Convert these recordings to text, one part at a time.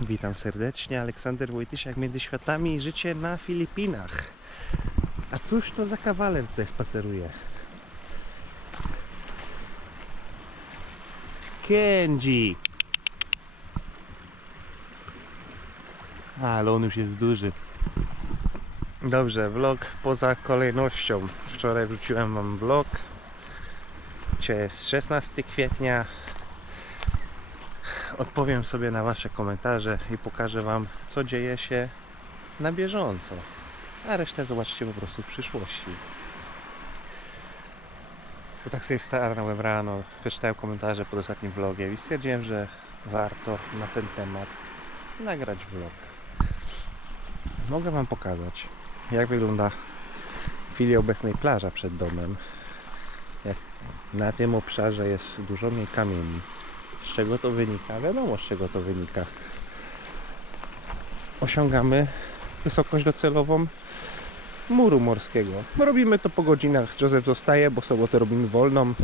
Witam serdecznie, Aleksander Wojtysiak, Między Światami i życie na Filipinach. A cóż to za kawaler tutaj spaceruje? Kenji! Ale on już jest duży. Dobrze, vlog poza kolejnością. Wczoraj wrzuciłem wam vlog. Dzisiaj jest 16 kwietnia. Odpowiem sobie na wasze komentarze i pokażę wam, co dzieje się na bieżąco. A resztę zobaczycie po prostu w przyszłości. Bo tak sobie wstałem rano, przeczytałem komentarze pod ostatnim vlogiem i stwierdziłem, że warto na ten temat nagrać vlog. Mogę wam pokazać, jak wygląda w chwili obecnej plaża przed domem. Jak na tym obszarze jest dużo mniej kamieni. Z czego to wynika? Wiadomo, z czego to wynika. Osiągamy wysokość docelową muru morskiego. Robimy to po godzinach. Józef zostaje, bo sobotę robimy wolną.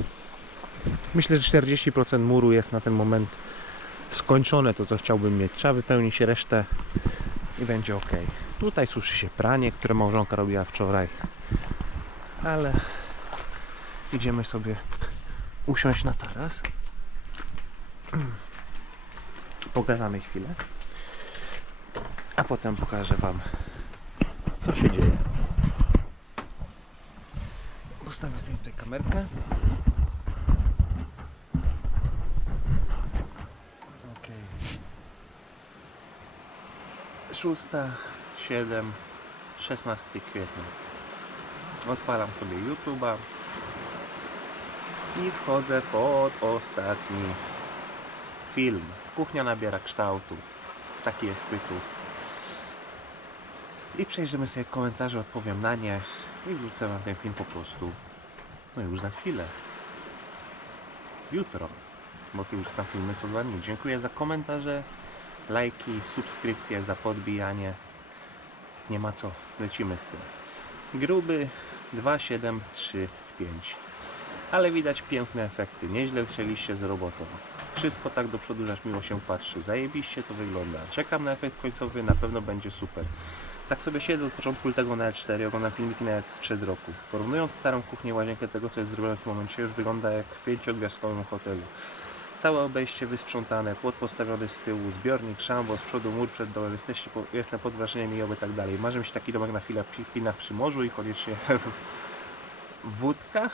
Myślę, że 40% muru jest na ten moment skończone, to co chciałbym mieć. Trzeba wypełnić resztę i będzie ok. Tutaj suszy się pranie, które małżonka robiła wczoraj. Ale idziemy sobie usiąść na taras. Pogadamy chwilę. A potem pokażę wam, co się dzieje. Ustawię sobie tutaj kamerkę. Ok. 6, 7, 16 kwietnia. Odpalam sobie YouTube'a i wchodzę pod ostatni film. Kuchnia nabiera kształtu. Taki jest tytuł. I przejrzymy sobie komentarze, odpowiem na nie i wrzucę wam ten film po prostu. No już za chwilę. Jutro. Bo już tam filmy co 2 dni. Dziękuję za komentarze, lajki, subskrypcje, za podbijanie. Nie ma co. Lecimy z tym. Gruby 2, 7, 3, 5. Ale widać piękne efekty. Nieźle strzeliście z robotą. Wszystko tak do przodu, że aż miło się patrzy. Zajebiście to wygląda. Czekam na efekt końcowy, na pewno będzie super. Tak sobie siedzę od początku tego na L4, oglądam filmiki nawet sprzed roku. Porównując starą kuchnię, łazienkę tego, co jest zrobione w tym momencie, już wygląda jak w 5-gwiazdkowym hotelu. Całe obejście wysprzątane, płot postawiony z tyłu, zbiornik, szambo, z przodu, mur przed domem, jestem pod wrażeniem i oby tak dalej. Marzę mi się taki domek na Filipinach przy morzu i koniecznie w wódkach?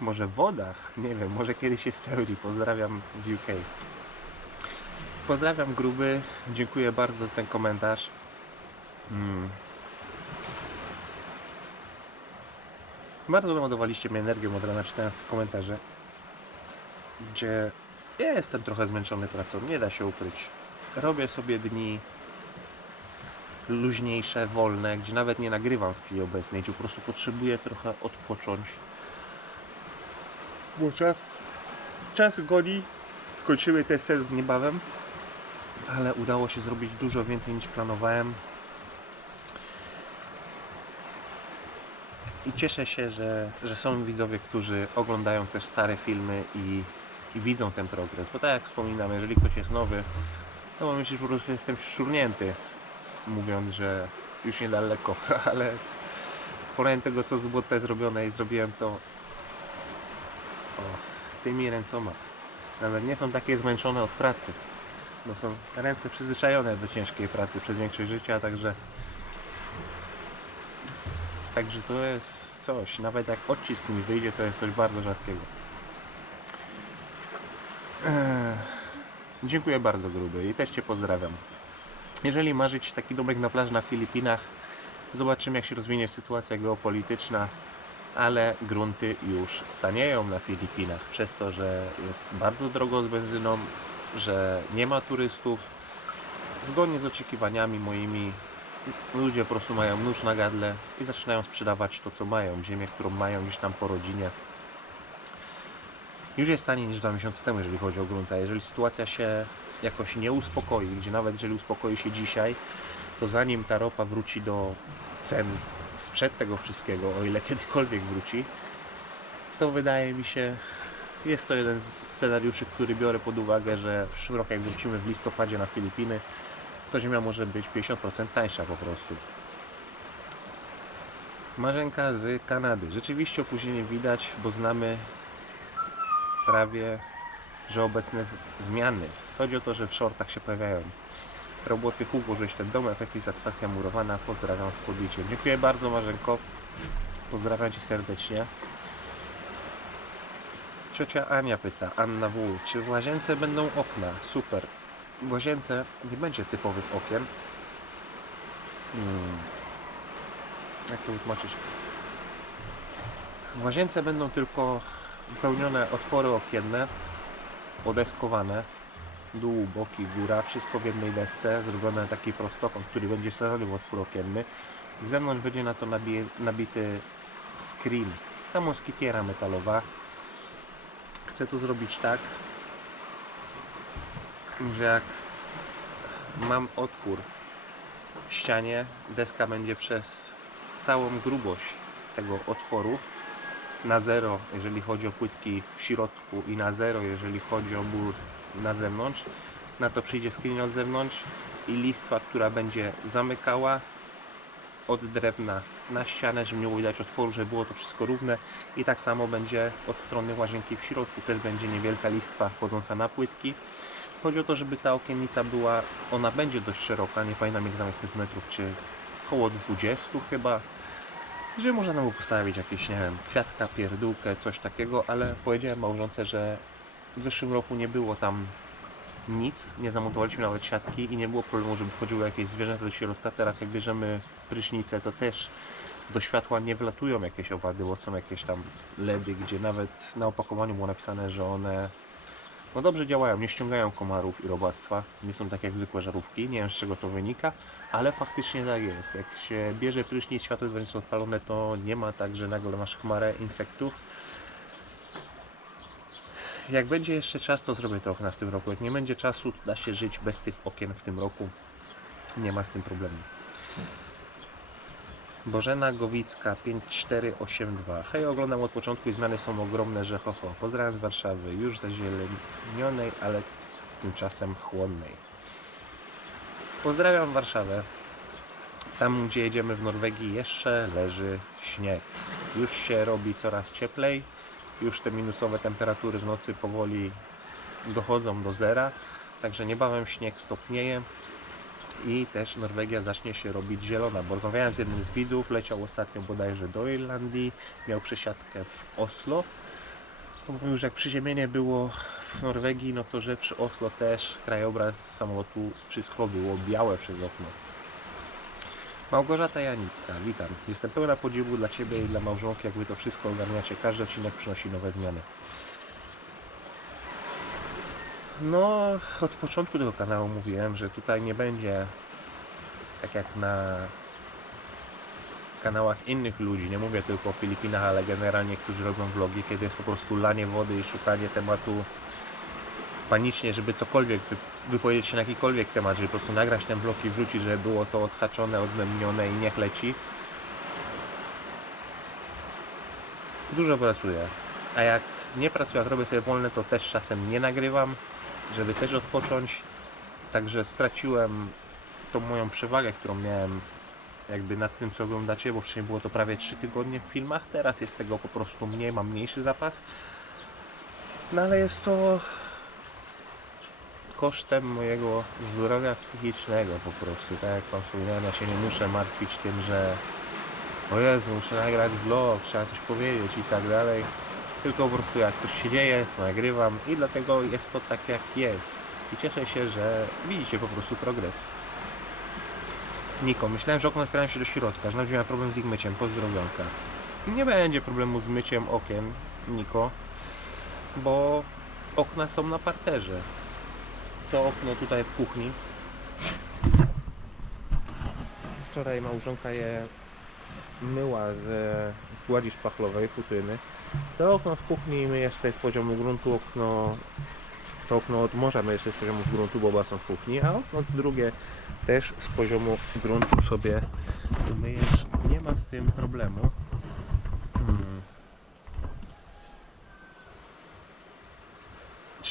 Może w wodach? Nie wiem, może kiedyś się spełni. Pozdrawiam z UK. Pozdrawiam Gruby, dziękuję bardzo za ten komentarz. Bardzo naładowaliście mnie energią od rana, czytając te komentarze, gdzie ja jestem trochę zmęczony pracą, nie da się ukryć. Robię sobie dni luźniejsze, wolne, gdzie nawet nie nagrywam w chwili obecnej, gdzie po prostu potrzebuję trochę odpocząć. Bo czas goni, kończymy ten sezon niebawem, ale udało się zrobić dużo więcej niż planowałem. I cieszę się, że są widzowie, którzy oglądają też stare filmy i widzą ten progres. Bo tak jak wspominam, jeżeli ktoś jest nowy, no bo myślisz, że po prostu jestem szurnięty, mówiąc, że już niedaleko, ale w porównaniu tego, co złote zrobione i zrobiłem to tymi ręcoma. Nawet nie są takie zmęczone od pracy, bo są ręce przyzwyczajone do ciężkiej pracy przez większość życia, także to jest coś, nawet jak odcisk mi wyjdzie, to jest coś bardzo rzadkiego. Dziękuję bardzo Gruby i też Cię pozdrawiam. Jeżeli marzyć taki domek na plaży na Filipinach, zobaczymy jak się rozwinie sytuacja geopolityczna, ale grunty już tanieją na Filipinach przez to, że jest bardzo drogo z benzyną, że nie ma turystów. Zgodnie z oczekiwaniami moimi, ludzie po prostu mają nóż na gardle i zaczynają sprzedawać to co mają, ziemię, którą mają gdzieś tam po rodzinie. Już jest taniej niż 2 miesiące temu, jeżeli chodzi o grunt, a jeżeli sytuacja się jakoś nie uspokoi, gdzie nawet jeżeli uspokoi się dzisiaj, to zanim ta ropa wróci do cen sprzed tego wszystkiego, o ile kiedykolwiek wróci, to wydaje mi się, Jest to jeden z scenariuszy, który biorę pod uwagę, że w przyszłym roku jak wrócimy w listopadzie na Filipiny, to ziemia może być 50% tańsza po prostu. Marzenka z Kanady. Rzeczywiście opóźnienie widać, bo znamy prawie, że obecne zmiany. Chodzi o to, że w shortach się pojawiają roboty. Hugo, żeś ten dom, efekt i satysfakcja murowana. Pozdrawiam z podbiciem. Dziękuję bardzo, Marzenko. Pozdrawiam Cię serdecznie. Ciocia Ania pyta, Anna W. Czy w łazience będą okna? Super. W łazience nie będzie typowych okien. Jak to wytłumaczyć? W łazience będą tylko wypełnione otwory okienne, odeskowane, dół, boki, góra, wszystko w jednej desce, zrobione na taki prostokąt, który będzie stanowił otwór okienny. Z zewnątrz będzie na to nabity screen, ta moskitiera metalowa. Chcę to zrobić tak, że jak mam otwór w ścianie, deska będzie przez całą grubość tego otworu na zero, jeżeli chodzi o płytki w środku i na zero, jeżeli chodzi o mur na zewnątrz. Na to przyjdzie screen od zewnątrz i listwa, która będzie zamykała od drewna na ścianę, żeby nie było widać otworu, żeby było to wszystko równe, i tak samo będzie od strony łazienki w środku, też będzie niewielka listwa wchodząca na płytki. Chodzi o to, żeby ta okiennica była, ona będzie dość szeroka, nie pamiętam jak tam jest centymetrów, czy około 20 chyba, że można było postawić jakieś, nie wiem, kwiatka, pierdółkę, coś takiego, ale powiedziałem małżonce, że w zeszłym roku nie było tam nic, nie zamontowaliśmy nawet siatki i nie było problemu, żeby wchodziły jakieś zwierzęta do środka. Teraz jak bierzemy prysznicę, to też do światła nie wlatują jakieś owady, bo są jakieś tam LEDy, gdzie nawet na opakowaniu było napisane, że one no dobrze działają, nie ściągają komarów i robactwa, nie są tak jak zwykłe żarówki, nie wiem z czego to wynika, ale faktycznie tak jest. Jak się bierze prysznic, światło jest odpalone, to nie ma tak, że nagle masz chmarę insektów. Jak będzie jeszcze czas, to zrobię te okna w tym roku. Jak nie będzie czasu, to da się żyć bez tych okien w tym roku. Nie ma z tym problemu. Bożena Gowicka 5482. Hej, oglądam od początku i zmiany są ogromne, że ho. Pozdrawiam z Warszawy. Już zazielonionej, ale tymczasem chłodnej. Pozdrawiam Warszawę. Tam, gdzie jedziemy w Norwegii, jeszcze leży śnieg. Już się robi coraz cieplej. Już te minusowe temperatury w nocy powoli dochodzą do zera. Także niebawem śnieg stopnieje. I też Norwegia zacznie się robić zielona, bo rozmawiałem z jednym z widzów, leciał ostatnio bodajże do Irlandii, miał przesiadkę w Oslo. To mówił, że jak przyziemienie było w Norwegii, no to że przy Oslo też krajobraz samolotu, wszystko było białe przez okno. Małgorzata Janicka, witam. Jestem pełna podziwu dla Ciebie i dla małżonki, jak Wy to wszystko ogarniacie. Każdy odcinek przynosi nowe zmiany. No, od początku tego kanału mówiłem, że tutaj nie będzie tak jak na kanałach innych ludzi, nie mówię tylko o Filipinach, ale generalnie, którzy robią vlogi, kiedy jest po prostu lanie wody i szukanie tematu panicznie, żeby cokolwiek wypowiedzieć się na jakikolwiek temat, żeby po prostu nagrać ten vlog i wrzucić, żeby było to odhaczone, odmemione i niech leci. Dużo pracuję, a jak nie pracuję, jak robię sobie wolne, to też czasem nie nagrywam, żeby też odpocząć. Także straciłem tą moją przewagę, którą miałem jakby nad tym, co oglądacie, bo wcześniej było to prawie 3 tygodnie w filmach, teraz jest tego po prostu mniej, mam mniejszy zapas. No ale jest to kosztem mojego zdrowia psychicznego po prostu. Tak jak Wam wspomniałem, ja się nie muszę martwić tym, że o Jezu, muszę nagrać vlog, trzeba coś powiedzieć i tak dalej. Tylko po prostu jak coś się dzieje, to nagrywam i dlatego jest to tak jak jest. I cieszę się, że widzicie po prostu progres. Niko, myślałem, że okna otwierają się do środka, że nawet miałem problem z ich myciem, pozdrowionka. Nie będzie problemu z myciem okien, Niko, bo okna są na parterze. To okno tutaj w kuchni. Wczoraj małżonka je myła z gładzi szpachlowej, futryny. To okno w kuchni myjesz sobie z poziomu gruntu, to okno od morza myjesz sobie z poziomu gruntu, bo oba są w kuchni, a okno drugie też z poziomu gruntu sobie myjesz, nie ma z tym problemu.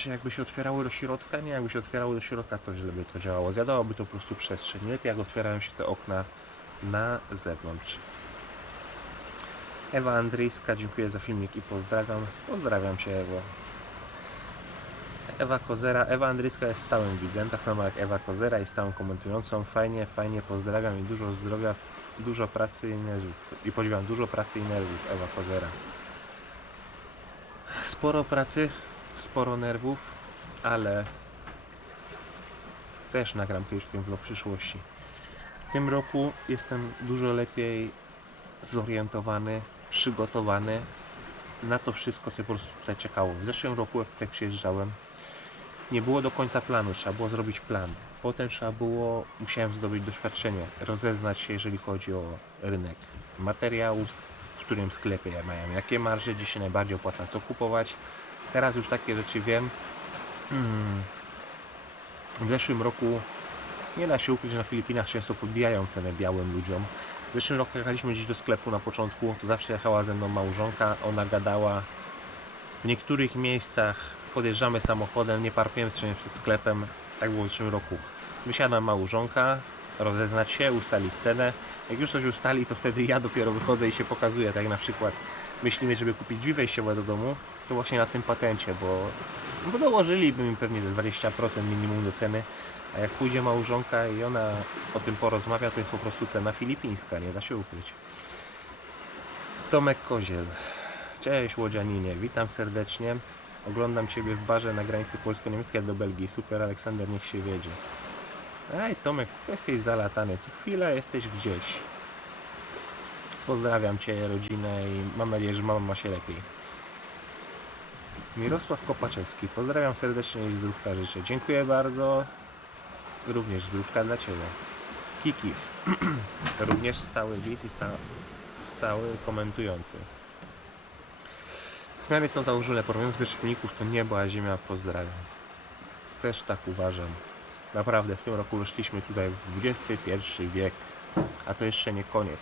czy jakby się otwierały do środka? Nie, jakby się otwierały do środka, to źle by to działało. Zjadałoby to po prostu przestrzeń. Lepiej jak otwierają się te okna na zewnątrz. Ewa Andryjska, dziękuję za filmik i pozdrawiam. Pozdrawiam Cię, Ewo. Ewa Kozera. Ewa Andryjska jest stałym widzem, tak samo jak Ewa Kozera jest stałą komentującą. Fajnie, fajnie, pozdrawiam i dużo zdrowia, dużo pracy i nerwów. I podziwiam dużo pracy i nerwów, Ewa Kozera. Sporo pracy, sporo nerwów, ale też nagram kiedyś ten vlog w przyszłości. W tym roku jestem dużo lepiej zorientowany, przygotowany na to wszystko, co po prostu tutaj czekało. W zeszłym roku, jak tutaj przyjeżdżałem, nie było do końca planu, trzeba było zrobić plan. Potem musiałem zdobyć doświadczenie, rozeznać się, jeżeli chodzi o rynek materiałów, w którym sklepie mają jakie marże, gdzie się najbardziej opłaca co kupować. Teraz już takie rzeczy wiem. W zeszłym roku nie da się ukryć, że na Filipinach często podbijają cenę białym ludziom. W zeszłym roku jechaliśmy gdzieś do sklepu na początku, to zawsze jechała ze mną małżonka, ona gadała. W niektórych miejscach podjeżdżamy samochodem, nie parkujemy się przed sklepem, tak było w zeszłym roku. Wysiada małżonka, rozeznać się, ustalić cenę. Jak już coś ustali, to wtedy ja dopiero wychodzę i się pokazuję, tak jak na przykład myślimy, żeby kupić drzwi wejściowe do domu, to właśnie na tym patencie, bo dołożyliby mi pewnie ze 20% minimum do ceny, a jak pójdzie małżonka i ona o tym porozmawia, to jest po prostu cena filipińska, nie da się ukryć. Tomek Koziel. Cześć Łodzianinie, witam serdecznie. Oglądam Ciebie w barze na granicy polsko-niemieckiej do Belgii. Super, Aleksander, niech się wiedzie. Ej Tomek, to jesteś zalatany, co chwilę jesteś gdzieś. Pozdrawiam Cię, rodzinę i mam nadzieję, że mama ma się lepiej. Mirosław Kopaczewski, pozdrawiam serdecznie i zdrówka życzę. Dziękuję bardzo. Również zdrówka dla Ciebie. Kiki, również stały widz i stały komentujący. Zmiany są założone, porównując pierwszych filmików, to niebo, a ziemia, pozdrawiam. Też tak uważam. Naprawdę w tym roku weszliśmy tutaj w XXI wiek, a to jeszcze nie koniec.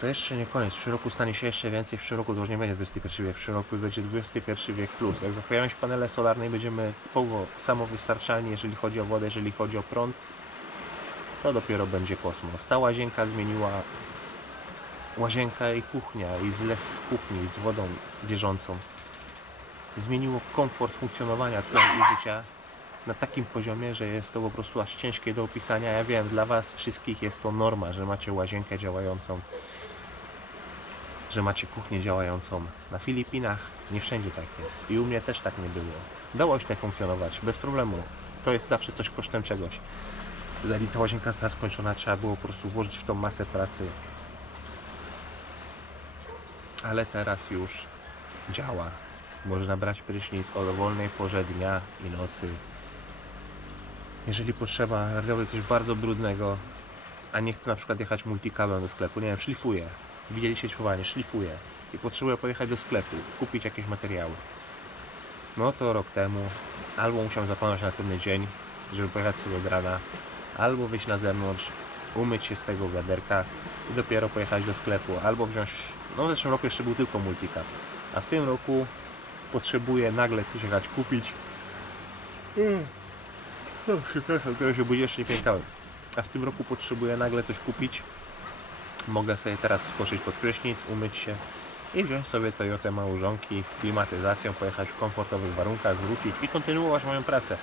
To jeszcze nie koniec. W przyszłym roku stanie się jeszcze więcej, w przyszłym roku to już nie będzie XXI wiek, w przyszłym roku będzie XXI wiek plus. Jak pojawią się panele solarne i będziemy typowo samowystarczalni, jeżeli chodzi o wodę, jeżeli chodzi o prąd, to dopiero będzie kosmos. Ta łazienka zmieniła łazienka i kuchnia, i zlew w kuchni z wodą bieżącą. Zmieniło komfort funkcjonowania tutaj i życia na takim poziomie, że jest to po prostu aż ciężkie do opisania. Ja wiem, dla Was wszystkich jest to norma, że macie łazienkę działającą, że macie kuchnię działającą. Na Filipinach nie wszędzie tak jest. I u mnie też tak nie było. Dało się tak funkcjonować, bez problemu. To jest zawsze coś kosztem czegoś. Zanim ta łazienka została skończona, trzeba było po prostu włożyć w tą masę pracy. Ale teraz już działa. Można brać prysznic o dowolnej porze dnia i nocy. Jeżeli potrzeba robić coś bardzo brudnego, a nie chcę na przykład jechać multikablem do sklepu, nie wiem, szlifuję. Widzieliście szlifowanie, szlifuję i potrzebuję pojechać do sklepu, kupić jakieś materiały. No to rok temu albo musiałem zaplanować na następny dzień, żeby pojechać sobie od rana, albo wyjść na zewnątrz, umyć się z tego wiaderka i dopiero pojechać do sklepu, albo wziąć, no w zeszłym roku jeszcze był tylko multicab, a w tym roku potrzebuję nagle coś jechać kupić. Przepraszam, teraz się budzi, jeszcze nie pękałem. A w tym roku potrzebuję nagle coś kupić. Mogę sobie teraz skoczyć pod prysznic, umyć się i wziąć sobie Toyotę małżonki z klimatyzacją, pojechać w komfortowych warunkach, wrócić i kontynuować moją pracę.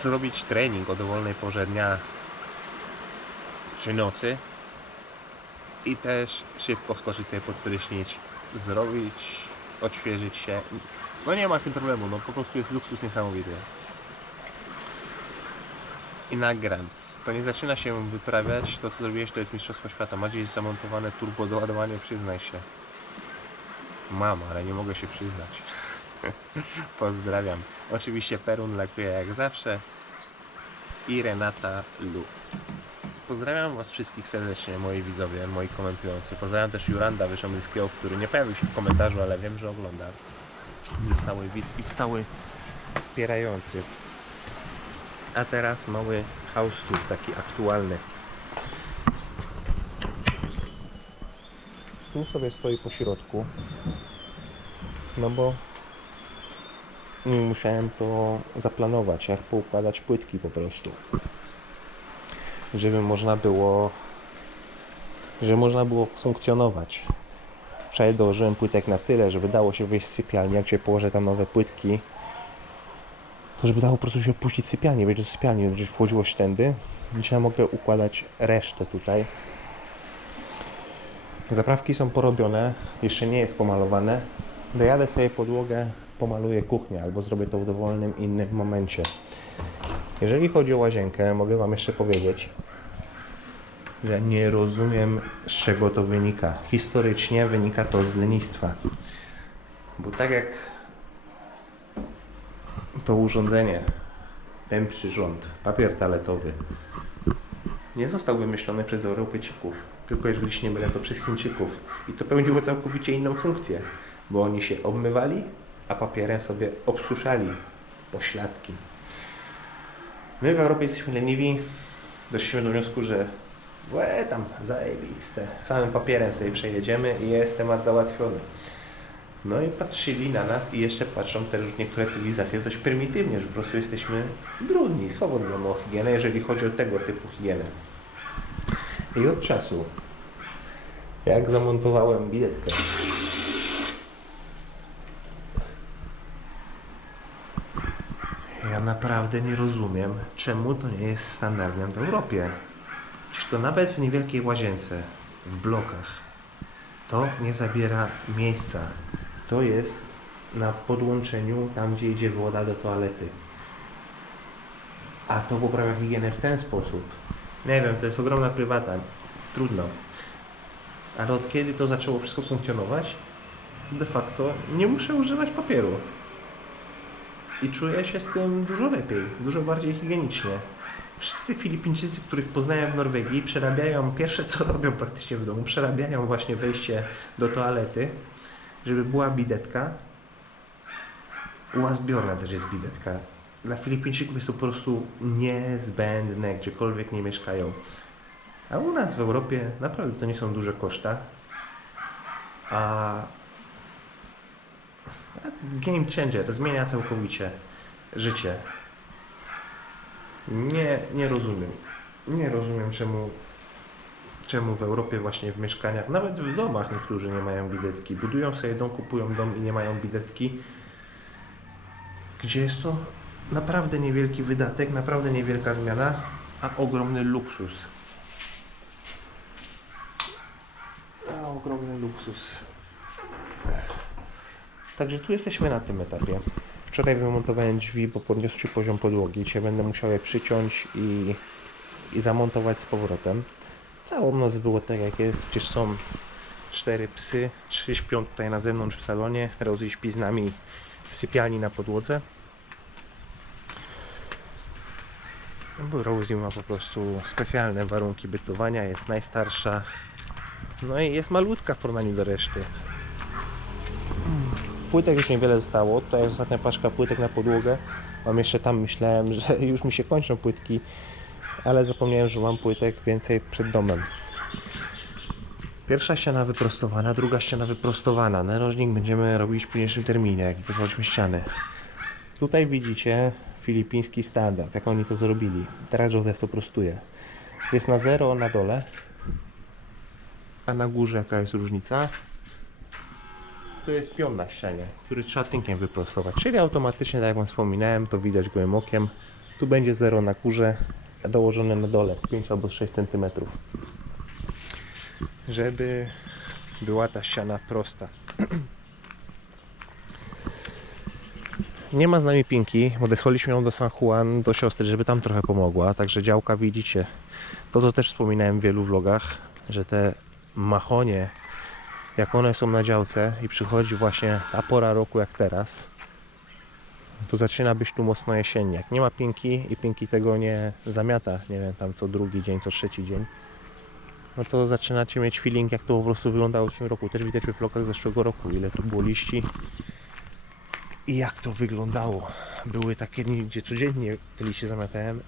Zrobić trening o dowolnej porze dnia czy nocy i też szybko wskoczyć sobie pod prysznic, zrobić, odświeżyć się. No nie ma z tym problemu, no po prostu jest luksus niesamowity. I nagrać. To nie zaczyna się wyprawiać, to co zrobiłeś to jest mistrzostwo świata. Ma gdzieś zamontowane turbo doładowanie, przyznaj się. Mam, ale nie mogę się przyznać. Pozdrawiam. Oczywiście Perun lakuje jak zawsze. I Renata Lu. Pozdrawiam Was wszystkich serdecznie, moi widzowie, moi komentujący. Pozdrawiam też Juranda Wyszomryskiego, który nie pojawił się w komentarzu, ale wiem, że ogląda. Stały widz i stały wspierający. A teraz mały house tour, taki aktualny. Stół sobie stoi po środku. no bo musiałem to zaplanować, jak poukładać płytki po prostu, żeby można było funkcjonować. Wczoraj dołożyłem płytek na tyle, żeby dało się wyjść z sypialni, jak się położę tam nowe płytki, to żeby dało po prostu się opuścić sypialnię, wejść do sypialni, będzie wchodziło tędy. Dzisiaj mogę układać resztę tutaj. Zaprawki są porobione, jeszcze nie jest pomalowane. Dojadę sobie podłogę, pomaluję kuchnię albo zrobię to w dowolnym innym momencie. Jeżeli chodzi o łazienkę, mogę Wam jeszcze powiedzieć, że nie rozumiem, z czego to wynika. Historycznie wynika to z lenistwa. Bo tak jak to urządzenie, ten przyrząd, papier toaletowy, nie został wymyślony przez Europejczyków, tylko jeżeli się nie mylę, to przez Chińczyków. I to pełniło całkowicie inną funkcję, bo oni się obmywali, a papierem sobie obsuszali pośladki. My w Europie jesteśmy leniwi, doszliśmy do wniosku, że tam zajebiste, samym papierem sobie przejedziemy i jest temat załatwiony. No i patrzyli na nas i jeszcze patrzą też niektóre cywilizacje dość prymitywnie, że po prostu jesteśmy brudni, słabo dbamy o higienę, jeżeli chodzi o tego typu higienę. I od czasu, jak zamontowałem biletkę, ja naprawdę nie rozumiem, czemu to nie jest standardem w Europie. Przecież to nawet w niewielkiej łazience, w blokach, to nie zabiera miejsca. To jest na podłączeniu, tam gdzie idzie woda do toalety. A to poprawia higienę w ten sposób. Nie wiem, to jest ogromna prywata. Trudno. Ale od kiedy to zaczęło wszystko funkcjonować, de facto nie muszę używać papieru. I czuję się z tym dużo lepiej, dużo bardziej higienicznie. Wszyscy Filipińczycy, których poznałem w Norwegii, przerabiają, pierwsze co robią praktycznie w domu, przerabiają właśnie wejście do toalety, żeby była bidetka. Zbiorna też jest bidetka. Dla Filipińczyków jest to po prostu niezbędne, gdziekolwiek nie mieszkają. A u nas w Europie naprawdę to nie są duże koszta. A game changer, zmienia całkowicie życie. Nie rozumiem. Nie rozumiem czemu w Europie właśnie w mieszkaniach, nawet w domach niektórzy nie mają bidetki. Budują sobie dom, kupują dom i nie mają bidetki. Gdzie jest to naprawdę niewielki wydatek, naprawdę niewielka zmiana, a ogromny luksus. Ogromny luksus. Także tu jesteśmy na tym etapie. Wczoraj wymontowałem drzwi, bo podniósł się poziom podłogi. Dzisiaj będę musiał je przyciąć i zamontować z powrotem. Całą noc było tak jak jest. Przecież są 4 psy. 3 śpią tutaj na zewnątrz w salonie. Rosie śpi z nami w sypialni na podłodze. Bo Rosie ma po prostu specjalne warunki bytowania. Jest najstarsza. No i jest malutka w porównaniu do reszty. Płytek już niewiele zostało. To jest ostatnia paczka płytek na podłogę. Mam jeszcze tam, myślałem, że już mi się kończą płytki, ale zapomniałem, że mam płytek więcej przed domem. Pierwsza ściana wyprostowana, druga ściana wyprostowana. Narożnik będziemy robić w późniejszym terminie, jak wysłaliśmy ściany. Tutaj widzicie filipiński standard, jak oni to zrobili. Teraz Józef to prostuje. Jest na 0 na dole, a na górze jaka jest różnica? To jest pion na ścianie, który trzeba tynkiem wyprostować, czyli automatycznie, tak jak Wam wspominałem, to widać gołym okiem. Tu będzie 0 na górze, a dołożone na dole z 5 albo 6 cm, żeby była ta ściana prosta. Nie ma z nami Pinki, odesłaliśmy ją do San Juan, do siostry, żeby tam trochę pomogła, także działka widzicie. To co też wspominałem w wielu vlogach, że te mahonie, jak one są na działce i przychodzi właśnie ta pora roku jak teraz, to zaczyna być tu mocno jesiennie. Jak nie ma Pinki i Pinki tego nie zamiata, nie wiem, tam co drugi dzień, co trzeci dzień, no to zaczynacie mieć feeling, jak to po prostu wyglądało w tym roku. Też widać w vlogach z zeszłego roku, ile tu było liści i jak to wyglądało. Były takie dni, gdzie codziennie te liście zamiatałem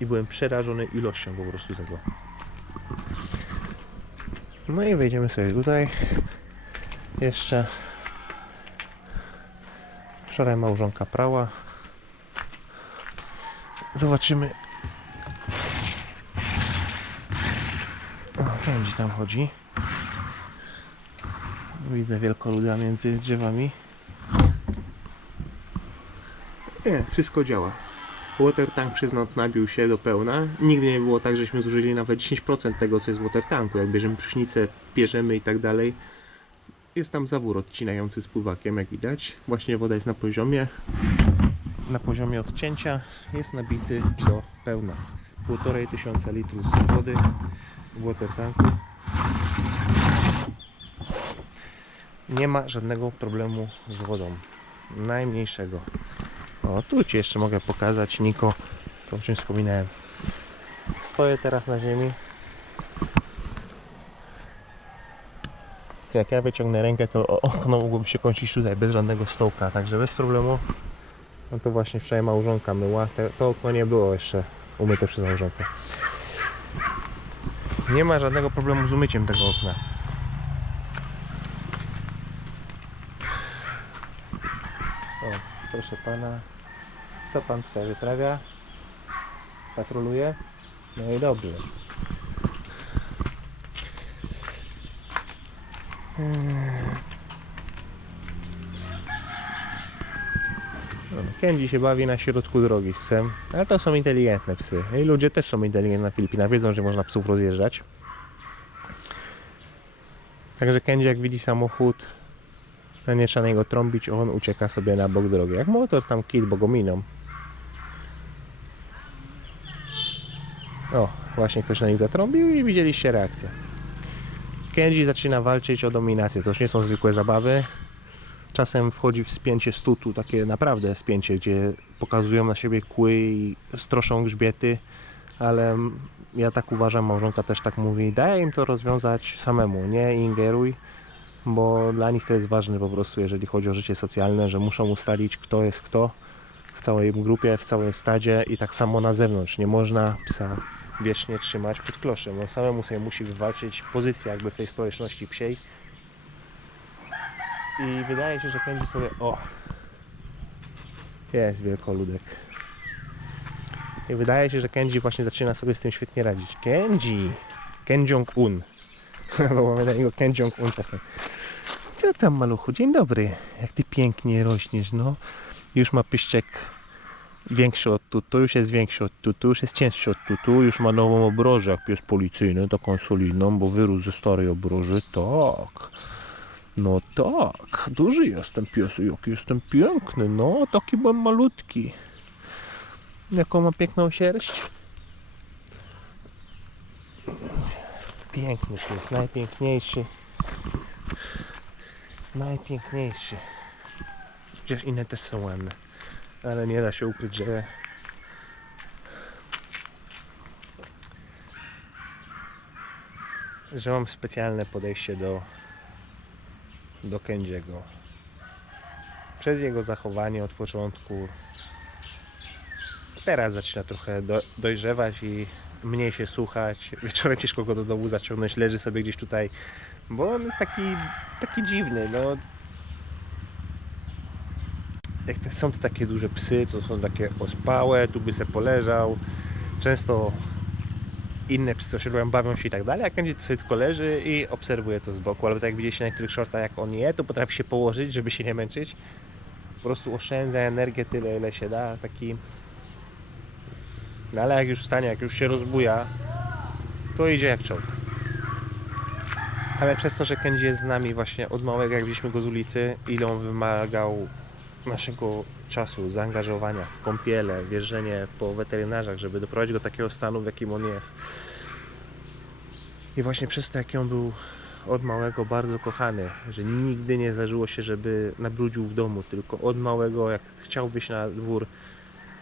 i byłem przerażony ilością po prostu tego. No i wejdziemy sobie tutaj jeszcze. Wczoraj małżonka prała. Zobaczymy. O, Kędzi tam chodzi. Widzę wielkoluda między drzewami. Nie, wszystko działa. Water tank przez noc nabił się do pełna. Nigdy nie było tak, żeśmy zużyli nawet 10% tego, co jest w water tanku. Jak bierzemy prysznicę, bierzemy i tak dalej. Jest tam zawór odcinający z pływakiem, jak widać. Właśnie woda jest na poziomie. Na poziomie odcięcia jest nabity do pełna. 1500 litrów wody w water tanku. Nie ma żadnego problemu z wodą. Najmniejszego. O, tu Ci jeszcze mogę pokazać, Niko, to o czym wspominałem. Stoję teraz na ziemi. Jak ja wyciągnę rękę, to okno mogłoby się kończyć tutaj bez żadnego stołka, także bez problemu. No to właśnie wczoraj małżonka myła. To okno nie było jeszcze umyte przez małżonkę. Nie ma żadnego problemu z umyciem tego okna. O, proszę pana. Co pan tutaj wyprawia? Patroluje? No i dobrze. Kędzi się bawi na środku drogi z psem, ale to są inteligentne psy. I ludzie też są inteligentni na Filipinach, wiedzą, że można psów rozjeżdżać. Także Kędzi, jak widzi samochód, no nie trzeba na niego trąbić, on ucieka sobie na bok drogi. Jak motor tam kit, bo go miną. O, właśnie ktoś na nich zatrąbił i widzieliście reakcję. Kędzi zaczyna walczyć o dominację, to już nie są zwykłe zabawy. Czasem wchodzi w spięcie stutu, takie naprawdę spięcie, gdzie pokazują na siebie kły i stroszą grzbiety, ale ja tak uważam, małżonka też tak mówi, daj im to rozwiązać samemu, nie ingeruj, bo dla nich to jest ważne po prostu, jeżeli chodzi o życie socjalne, że muszą ustalić, kto jest kto w całej grupie, w całym stadzie i tak samo na zewnątrz. Nie można psa wiecznie trzymać pod kloszem, on samemu sobie musi wywalczyć pozycję jakby w tej społeczności psiej. I wydaje się, że Kędzi sobie... O! Jest wielkoludek. I wydaje się, że Kędzi właśnie zaczyna sobie z tym świetnie radzić. Kędzi! Ken Jong-un. Bo mamy na niego Ken Jong-un czasem. Co tam, maluchu? Dzień dobry. Jak ty pięknie rośniesz, no. Już ma pyszczek większy od tutu, już jest większy od tutu, już jest cięższy od tutu, już ma nową obrożę jak pies policyjny, taką solidną, bo wyrósł ze starej obroży. Tak. No tak, duży jestem pies, jaki jestem piękny, no taki byłem malutki. Jaką ma piękną sierść. Piękny pies, najpiękniejszy. Najpiękniejszy. Chociaż inne też są ładne. Ale nie da się ukryć, że mam specjalne podejście do Kędziego. Przez jego zachowanie od początku. Teraz zaczyna trochę dojrzewać i mniej się słuchać. Wieczorem ciężko go do domu zaciągnąć, leży sobie gdzieś tutaj, bo on jest taki dziwny. No. Są to takie duże psy, co są takie ospałe, tu by se poleżał. Często inne psy, co się robią, bawią się i tak dalej, a Kędzi sobie tylko leży i obserwuje to z boku. Albo tak jak widzieliście na niektórych shortach, jak on je, to potrafi się położyć, żeby się nie męczyć. Po prostu oszczędza energię tyle, ile się da. Taki... No ale jak już wstanie, jak już się rozbuja, to idzie jak czołg. Ale przez to, że Kędzi jest z nami właśnie od małego, jak widzieliśmy go z ulicy, ile on wymagał naszego czasu, zaangażowania w kąpiele, wjeżdżenie po weterynarzach, żeby doprowadzić go do takiego stanu, w jakim on jest. I właśnie przez to, jaki on był od małego bardzo kochany, że nigdy nie zdarzyło się, żeby nabrudził w domu, tylko od małego, jak chciał wyjść na dwór,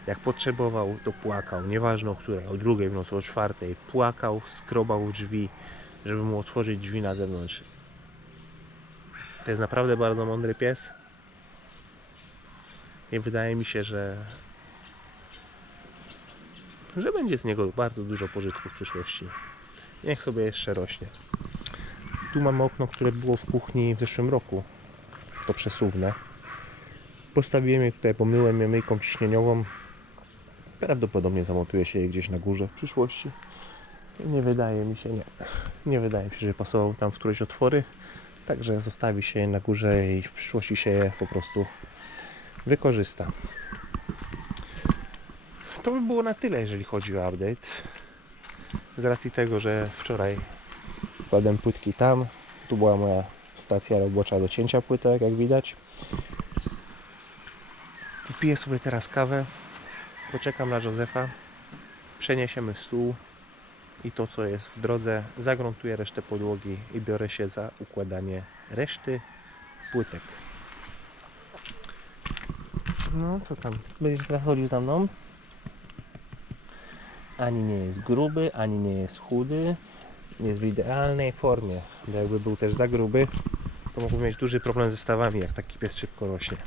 jak potrzebował, to płakał, nieważne o której, o 2 w nocy, o 4, płakał, skrobał w drzwi, żeby mu otworzyć drzwi na zewnątrz. To jest naprawdę bardzo mądry pies. I wydaje mi się, że będzie z niego bardzo dużo pożytku w przyszłości. Niech sobie jeszcze rośnie. Tu mamy okno, które było w kuchni w zeszłym roku. To przesuwne. Postawiłem je tutaj, pomyłem je myjką ciśnieniową. Prawdopodobnie zamontuje się je gdzieś na górze w przyszłości. Nie wydaje mi się, nie wydaje mi się, że pasowały tam w któreś otwory. Także zostawi się je na górze i w przyszłości się je po prostu wykorzysta. To by było na tyle, jeżeli chodzi o update. Z racji tego, że wczoraj kładłem płytki tam. Tu była moja stacja robocza do cięcia płytek, jak widać. Wypiję sobie teraz kawę. Poczekam na Józefa. Przeniesiemy stół i to, co jest w drodze. Zagruntuję resztę podłogi i biorę się za układanie reszty płytek. No, co tam? Będziesz zachodził za mną? Ani nie jest gruby, ani nie jest chudy. Jest w idealnej formie. Bo jakby był też za gruby, to mógłby mieć duży problem ze stawami, jak taki pies szybko rośnie.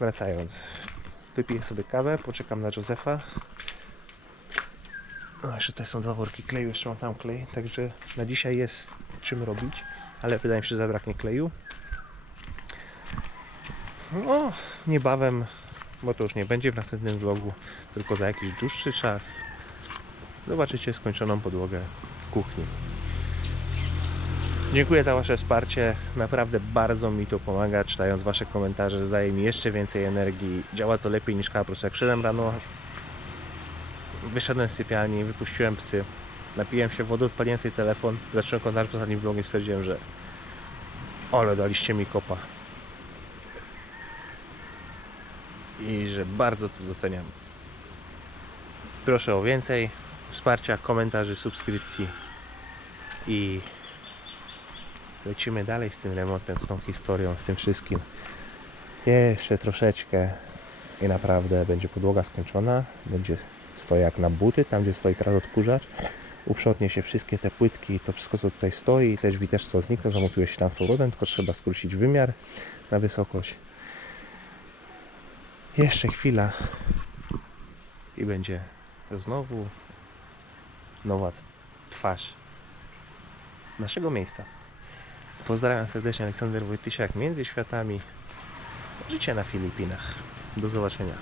Wracając, wypiję sobie kawę, poczekam na Józefa. No, jeszcze tutaj są 2 worki kleju, jeszcze mam tam klej, także na dzisiaj jest czym robić, ale wydaje mi się, że zabraknie kleju. No, niebawem, bo to już nie będzie w następnym vlogu, tylko za jakiś dłuższy czas zobaczycie skończoną podłogę w kuchni. Dziękuję za Wasze wsparcie, naprawdę bardzo mi to pomaga, czytając Wasze komentarze, daje mi jeszcze więcej energii, działa to lepiej niż po prostu jak wszedłem rano, wyszedłem z sypialni, wypuściłem psy, napiłem się wody, odpaliłem sobie telefon, zacząłem kontakt z ostatnim vlogiem i stwierdziłem, że ale daliście mi kopa i że bardzo to doceniam. Proszę o więcej wsparcia, komentarzy, subskrypcji i lecimy dalej z tym remontem, z tą historią, z tym wszystkim. Jeszcze troszeczkę i naprawdę będzie podłoga skończona. Będzie stoi jak na buty, tam gdzie stoi teraz odkurzacz. Uprzątnie się wszystkie te płytki, to wszystko co tutaj stoi i też widać co zniknął, zamontuje się tam z powrotem, tylko trzeba skrócić wymiar na wysokość. Jeszcze chwila i będzie znowu nowa twarz naszego miejsca. Pozdrawiam serdecznie, Aleksander Wojtysiak, Między Światami. Życie na Filipinach. Do zobaczenia.